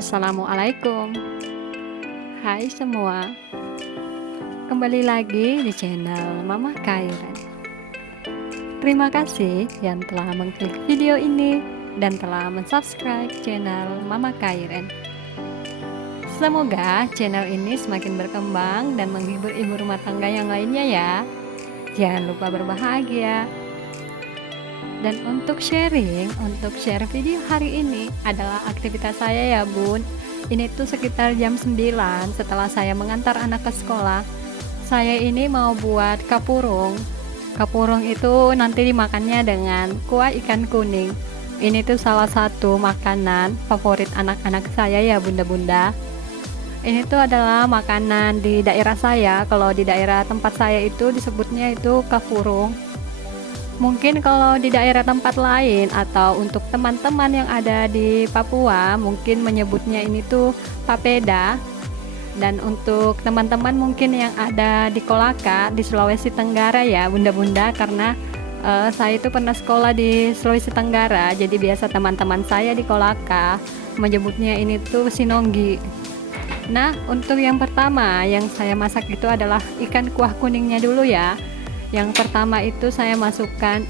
Assalamualaikum. Hai semua, kembali lagi di channel Mama Kairan. Terima kasih yang telah mengklik video ini dan telah mensubscribe channel Mama Kairan. Semoga channel ini semakin berkembang dan menghibur ibu rumah tangga yang lainnya ya. Jangan lupa berbahagia. Dan untuk share video hari ini adalah aktivitas saya ya bun. Ini tuh sekitar jam 9 setelah saya mengantar anak ke sekolah. Saya ini mau buat kapurung. Kapurung itu nanti dimakannya dengan kuah ikan kuning. Ini tuh salah satu makanan favorit anak-anak saya ya bunda-bunda. Ini tuh adalah makanan di daerah saya. Kalau di daerah tempat saya itu disebutnya itu kapurung. Mungkin kalau di daerah tempat lain atau untuk teman-teman yang ada di Papua mungkin menyebutnya ini tuh papeda. Dan untuk teman-teman mungkin yang ada di Kolaka di Sulawesi Tenggara ya bunda-bunda, karena saya itu pernah sekolah di Sulawesi Tenggara, jadi biasa teman-teman saya di Kolaka menyebutnya ini tuh sinonggi. Nah, untuk yang pertama yang saya masak itu adalah ikan kuah kuningnya dulu ya. Yang pertama itu saya masukkan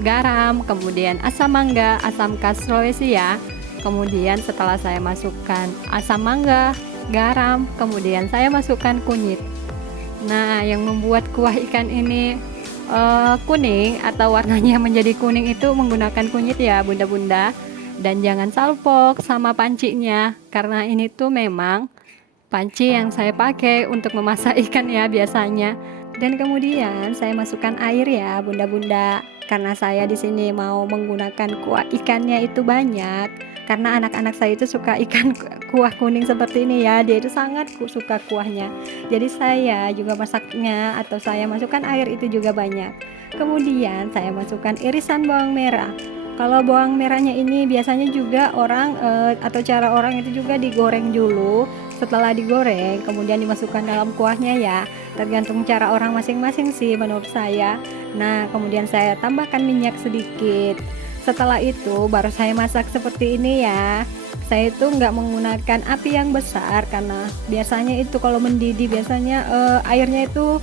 garam, kemudian asam mangga, asam khas Sulawesi ya. Kemudian setelah saya masukkan asam mangga, garam, kemudian saya masukkan kunyit. Nah, yang membuat kuah ikan ini kuning atau warnanya menjadi kuning itu menggunakan kunyit ya bunda-bunda. Dan jangan salpok sama pancinya, karena ini tuh memang panci yang saya pakai untuk memasak ikan ya biasanya. Dan kemudian saya masukkan air ya bunda-bunda, karena saya di sini mau menggunakan kuah ikannya itu banyak, karena anak-anak saya itu suka ikan kuah kuning seperti ini ya, dia itu sangat suka kuahnya. Jadi saya juga masaknya atau saya masukkan air itu juga banyak. Kemudian saya masukkan irisan bawang merah. Kalau bawang merahnya ini biasanya juga orang atau cara orang itu juga digoreng dulu. Setelah digoreng kemudian dimasukkan dalam kuahnya ya, tergantung cara orang masing-masing sih menurut saya. Nah, kemudian saya tambahkan minyak sedikit. Setelah itu baru saya masak seperti ini ya. Saya itu nggak menggunakan api yang besar, karena biasanya itu kalau mendidih biasanya airnya itu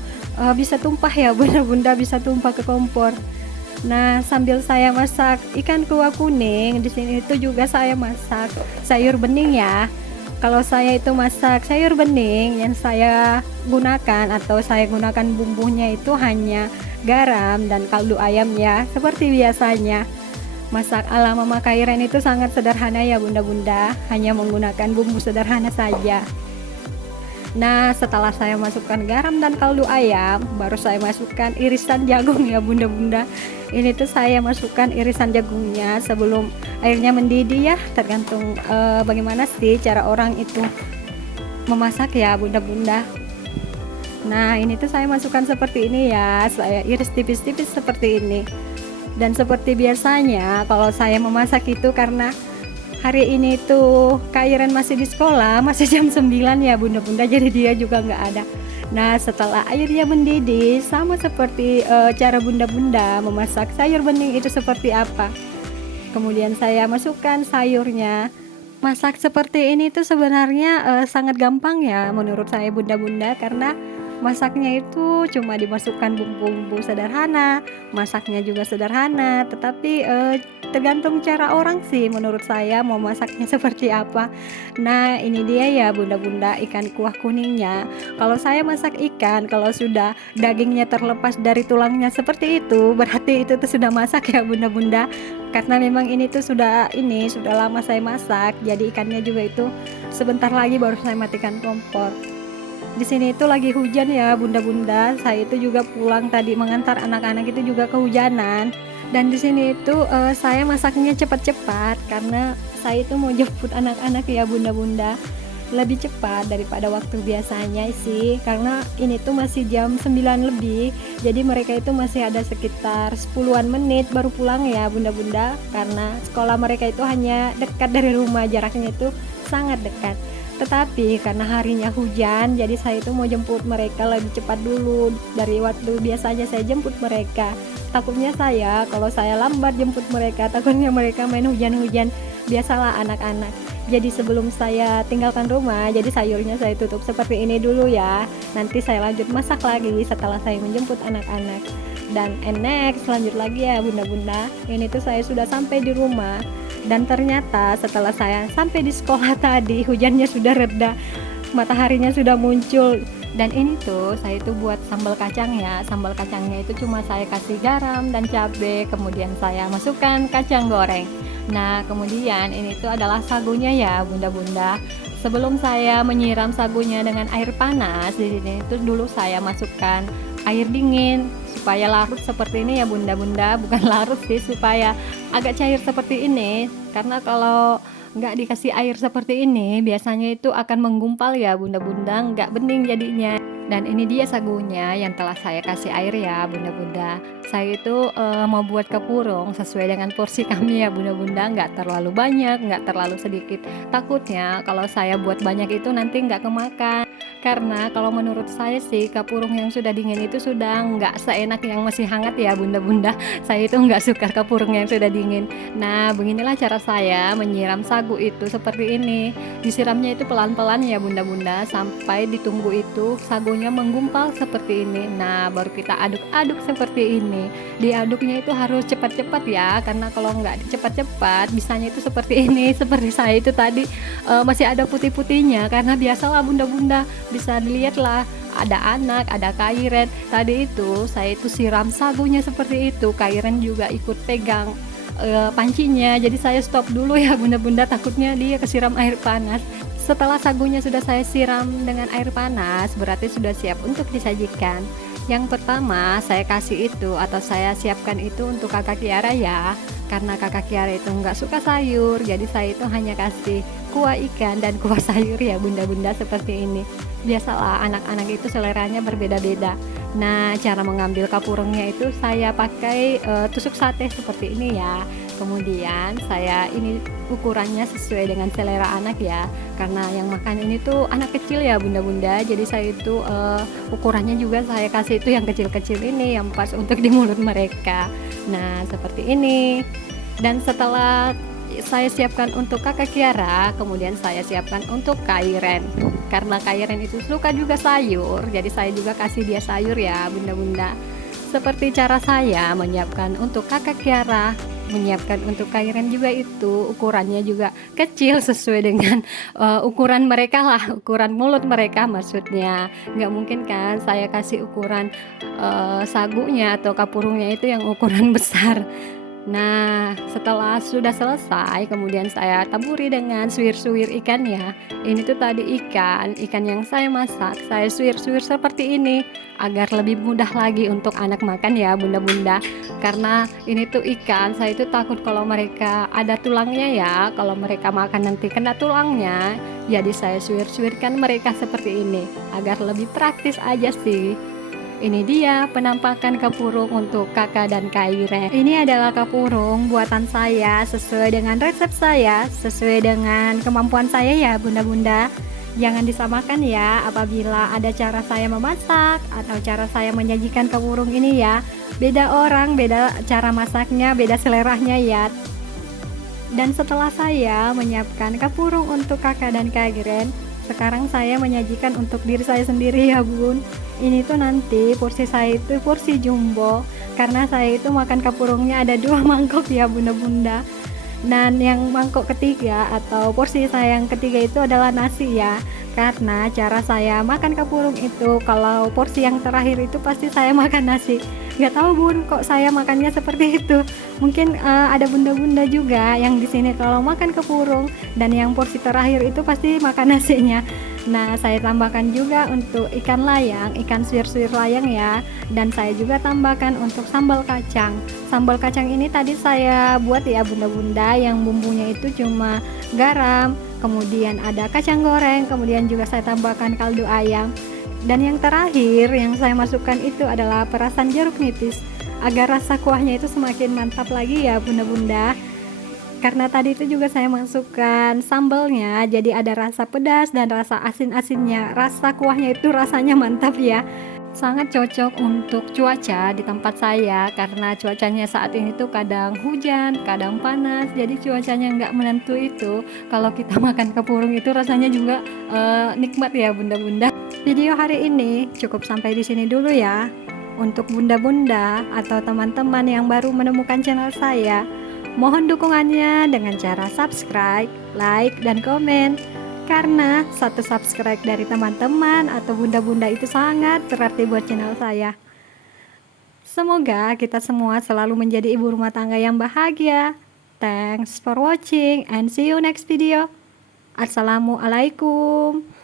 bisa tumpah ya bunda-bunda, bisa tumpah ke kompor. Nah, sambil saya masak ikan kuah kuning, di sini itu juga saya masak sayur bening ya. Kalau saya itu masak sayur bening, yang saya gunakan atau saya gunakan bumbunya itu hanya garam dan kaldu ayam ya, seperti biasanya. Masak ala Mama Kairan itu sangat sederhana ya bunda-bunda, hanya menggunakan bumbu sederhana saja. Nah, setelah saya masukkan garam dan kaldu ayam, baru saya masukkan irisan jagung ya bunda-bunda. Ini tuh saya masukkan irisan jagungnya sebelum airnya mendidih ya, tergantung bagaimana sih cara orang itu memasak ya bunda-bunda. Nah, ini tuh saya masukkan seperti ini ya, saya iris tipis-tipis seperti ini. Dan seperti biasanya kalau saya memasak itu, karena hari ini tuh Kairan masih di sekolah, masih jam 9 ya bunda-bunda, jadi dia juga nggak ada. Nah, setelah airnya mendidih, sama seperti cara bunda-bunda memasak sayur bening itu seperti apa. Kemudian saya masukkan sayurnya. Masak seperti ini tuh sebenarnya sangat gampang ya menurut saya bunda-bunda, karena masaknya itu cuma dimasukkan bumbu-bumbu sederhana, masaknya juga sederhana, tetapi tergantung cara orang sih menurut saya mau masaknya seperti apa. Nah, ini dia ya bunda-bunda ikan kuah kuningnya. Kalau saya masak ikan, kalau sudah dagingnya terlepas dari tulangnya seperti itu, berarti itu tuh sudah masak ya bunda-bunda. Karena memang ini tuh sudah lama saya masak, jadi ikannya juga itu sebentar lagi baru saya matikan kompor. Di sini itu lagi hujan ya bunda-bunda. Saya itu juga pulang tadi mengantar anak-anak itu juga kehujanan. Dan di sini itu saya masaknya cepat-cepat karena saya itu mau jemput anak-anak ya bunda-bunda. Lebih cepat daripada waktu biasanya sih, karena ini tuh masih jam 9 lebih. Jadi mereka itu masih ada sekitar 10-an menit baru pulang ya bunda-bunda, karena sekolah mereka itu hanya dekat dari rumah, jaraknya itu sangat dekat. Tetapi karena harinya hujan, jadi saya itu mau jemput mereka lebih cepat dulu dari waktu biasanya saya jemput mereka. Takutnya kalau saya lambat jemput mereka, takutnya mereka main hujan-hujan. Biasalah anak-anak. Jadi sebelum saya tinggalkan rumah, jadi sayurnya saya tutup seperti ini dulu ya. Nanti saya lanjut masak lagi setelah saya menjemput anak-anak. Dan next lanjut lagi ya bunda-bunda. Ini tuh saya sudah sampai di rumah. Dan ternyata setelah saya sampai di sekolah tadi, hujannya sudah reda, mataharinya sudah muncul. Dan ini tuh saya itu buat sambal kacang ya. Sambal kacangnya itu cuma saya kasih garam dan cabai, kemudian saya masukkan kacang goreng. Nah, kemudian ini tuh adalah sagunya ya, bunda-bunda. Sebelum saya menyiram sagunya dengan air panas, di sini itu dulu saya masukkan air dingin supaya larut seperti ini ya, bunda-bunda. Bukan larut sih, supaya agak cair seperti ini. Karena kalau nggak dikasih air seperti ini, biasanya itu akan menggumpal ya, bunda-bunda, nggak bening jadinya. Dan ini dia sagunya yang telah saya kasih air ya, bunda-bunda. Saya itu mau buat kepurung sesuai dengan porsi kami ya, bunda-bunda, nggak terlalu banyak, nggak terlalu sedikit. Takutnya kalau saya buat banyak itu nanti nggak kemakan. Karena kalau menurut saya sih, kapurung yang sudah dingin itu sudah nggak seenak yang masih hangat ya, bunda-bunda. Saya itu nggak suka kapurung yang sudah dingin. Nah, beginilah cara saya menyiram sagu itu seperti ini. Disiramnya itu pelan-pelan ya, bunda-bunda, sampai ditunggu itu sagunya menggumpal seperti ini. Nah, baru kita aduk-aduk seperti ini. Diaduknya itu harus cepat-cepat ya, karena kalau nggak cepat-cepat bisanya itu seperti ini. Seperti saya itu tadi masih ada putih-putihnya, karena biasalah bunda-bunda, bisa dilihat lah, ada anak, ada kairen. Tadi itu saya itu siram sagunya seperti itu, kairen juga ikut pegang pancinya. Jadi saya stop dulu ya, bunda-bunda, takutnya dia kesiram air panas. Setelah sagunya sudah saya siram dengan air panas, berarti sudah siap untuk disajikan. Yang pertama saya kasih itu, atau saya siapkan itu untuk kakak Kiara ya. Karena kakak Kiara itu nggak suka sayur, jadi saya itu hanya kasih kuah ikan dan kuah sayur ya, bunda-bunda, seperti ini. Biasalah anak-anak itu seleranya berbeda-beda. Nah, cara mengambil kapurungnya itu saya pakai tusuk sate seperti ini ya. Kemudian saya ini ukurannya sesuai dengan selera anak ya, karena yang makan ini tuh anak kecil ya, bunda-bunda. Jadi saya itu ukurannya juga saya kasih itu yang kecil-kecil ini, yang pas untuk di mulut mereka. Nah, seperti ini. Dan setelah saya siapkan untuk kakak Kiara, kemudian saya siapkan untuk kairen. Karena kairen itu suka juga sayur, jadi saya juga kasih dia sayur ya, bunda-bunda. Seperti cara saya menyiapkan untuk kakak Kiara, menyiapkan untuk kairen juga, itu ukurannya juga kecil sesuai dengan ukuran mereka lah, ukuran mulut mereka maksudnya. Nggak mungkin kan saya kasih ukuran sagunya atau kapurungnya itu yang ukuran besar. Nah, setelah sudah selesai, kemudian saya taburi dengan suwir-suwir ikan ya. Ini tuh tadi ikan yang saya masak, saya suwir-suwir seperti ini agar lebih mudah lagi untuk anak makan ya, bunda-bunda. Karena ini tuh ikan, saya itu takut kalau mereka ada tulangnya ya, kalau mereka makan nanti kena tulangnya. Jadi saya suwir-suwirkan mereka seperti ini agar lebih praktis aja sih. Ini dia penampakan kapurung untuk kakak dan kairen. Ini adalah kapurung buatan saya sesuai dengan resep saya, sesuai dengan kemampuan saya ya, bunda-bunda. Jangan disamakan ya apabila ada cara saya memasak atau cara saya menyajikan kapurung ini ya. Beda orang, beda cara masaknya, beda seleranya ya. Dan setelah saya menyiapkan kapurung untuk kakak dan kairen, sekarang saya menyajikan untuk diri saya sendiri ya, bun. Ini tuh nanti porsi saya itu porsi jumbo, karena saya itu makan kapurungnya ada 2 mangkok ya, bunda-bunda. Dan yang mangkok ketiga atau porsi saya yang ketiga itu adalah nasi ya. Karena cara saya makan kapurung itu, kalau porsi yang terakhir itu pasti saya makan nasi. Gak tahu bun, kok saya makannya seperti itu. Mungkin ada bunda-bunda juga yang di sini kalau makan kapurung dan yang porsi terakhir itu pasti makan nasinya. Nah, saya tambahkan juga untuk ikan layang, ikan suwir-suwir layang ya. Dan saya juga tambahkan untuk sambal kacang. Sambal kacang ini tadi saya buat ya, bunda-bunda, yang bumbunya itu cuma garam, kemudian ada kacang goreng, kemudian juga saya tambahkan kaldu ayam. Dan yang terakhir yang saya masukkan itu adalah perasan jeruk nipis, agar rasa kuahnya itu semakin mantap lagi ya, bunda-bunda. Karena tadi itu juga saya masukkan sambalnya, jadi ada rasa pedas dan rasa asin-asinnya. Rasa kuahnya itu rasanya mantap ya. sangat cocok untuk cuaca di tempat saya karena cuacanya saat ini tuh kadang hujan, kadang panas, jadi cuacanya nggak menentu itu. Kalau kita makan kepurung itu rasanya juga nikmat ya bunda-bunda. Video hari ini cukup sampai di sini dulu ya. Untuk bunda-bunda atau teman-teman yang baru menemukan channel saya, mohon dukungannya dengan cara subscribe, like, dan komen. Karena satu subscribe dari teman-teman atau bunda-bunda itu sangat berarti buat channel saya. Semoga kita semua selalu menjadi ibu rumah tangga yang bahagia. Thanks for watching and see you next video. Assalamualaikum.